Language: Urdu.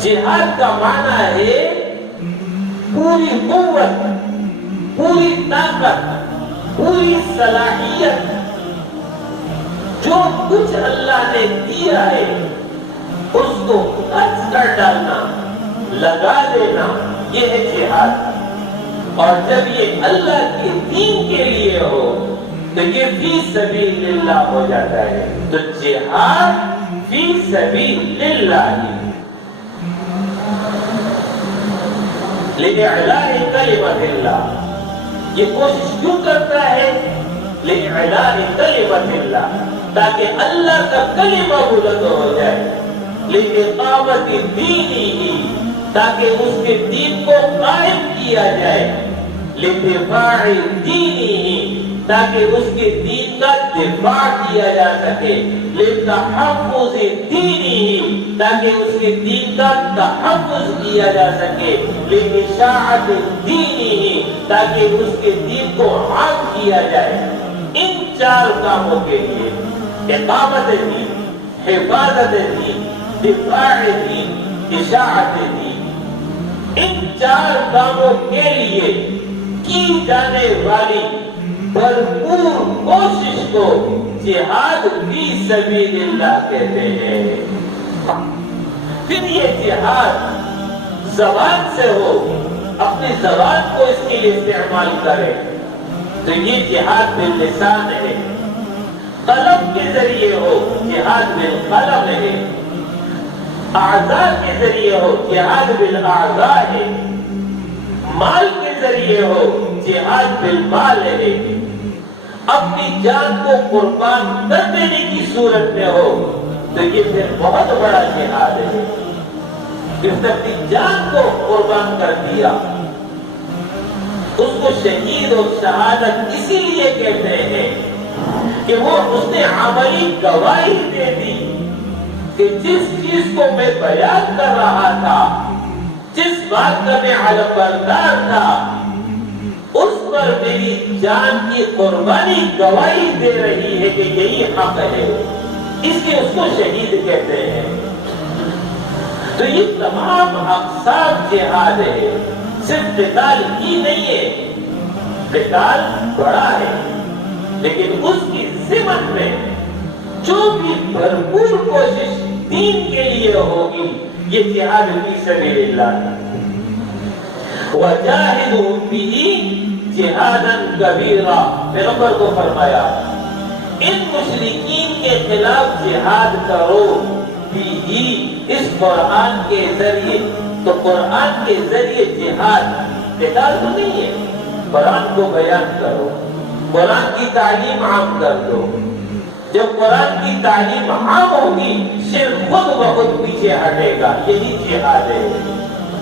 جہاد کا معنی ہے پوری قوت، پوری طاقت، پوری صلاحیت، جو کچھ اللہ نے دیا ہے اس کو خرچ کر ڈالنا، لگا دینا، یہ ہے جہاد۔ اور جب یہ اللہ کے دین کے لیے ہو تو یہ فی سبیل اللہ ہو جاتا ہے۔ تو جہاد فی سبیل اللہ، لِإِعْلَاءِ کلمۃ اللہ۔ یہ کوشش کیوں کرتا ہے؟ لِإِعْلَاءِ کلمۃ اللہ، تاکہ اللہ کا کلمہ بلند ہو جائے، لِإِقَامَةِ دِینِهِ، تاکہ اس کے دین کو قائم کیا جائے، لِدِفَاعِ دِینِهِ، تاکہ اس کے دین کا دفاع کیا جا سکے، لِتَحَفُّظِ دِینِهِ، تاکہ اس کے دین کا تحفظ کیا جا سکے، لِإِشَاعَةِ دِینِهِ، تاکہ اس کے دین کو عام کیا جائے۔ ان چار کاموں کے لیے، اقامت دین، حفاظت دین، دفاع دین، اشاعت دین، ان چار کاموں کے لیے کی جانے والی بھرپور کوشش کو جہاد فی سبیل اللہ کہتے ہیں۔ پھر یہ جہاد زبان سے ہو، اپنی زبان کو اس کے لیے استعمال کرے تو یہ جہاد باللسان ہے، قلم کے ذریعے ہو جہاد بالقلم ہے، اعضاء کے ذریعے ہو جہاد بالاعضاء ہے، مال کے ذریعے ہو جہاد بالمال ہے، اپنی جان کو قربان کر دینے کی صورت میں ہو تو یہ پھر بہت بڑا جہاد ہے۔ اس نے اپنی جان کو قربان کر دیا، اس کو شہید اور شہادت اسی لیے کہتے ہیں کہ وہ اس نے عملی گواہی دے دی کہ جس چیز کو میں بیان کر رہا تھا، جس بات کا میں علمبردار تھا، اس پر میری جان کی قربانی گواہی دے رہی ہے کہ یہی حق ہے، اس لیے اس کو شہید کہتے ہیں۔ تو یہ تمام اقسام جہاد ہے، صرف قتال ہی نہیں ہے، قتال بڑا ہے، لیکن اس کی ضمن میں جو بھی بھرپور کوشش دین کے لیے ہوگی یہ جہاد فی سبیل اللہ ہے۔ وَجَاهِدُهُمْ بِهِ جِهَادًا كَبِيرًا، پیغمبر کو فرمایا ان مشرکین کے خلاف جہاد کرو بھی، اس قرآن کے ذریعے۔ تو قرآن کے ذریعے جہاد قتال تو نہیں ہے، قرآن کو بیان کرو، قرآن کی تعلیم عام کر دو۔ جب قرآن کی تعلیم عام ہوگی شرک خود بخود پیچھے ہٹے گا، یہی جہاد ہے۔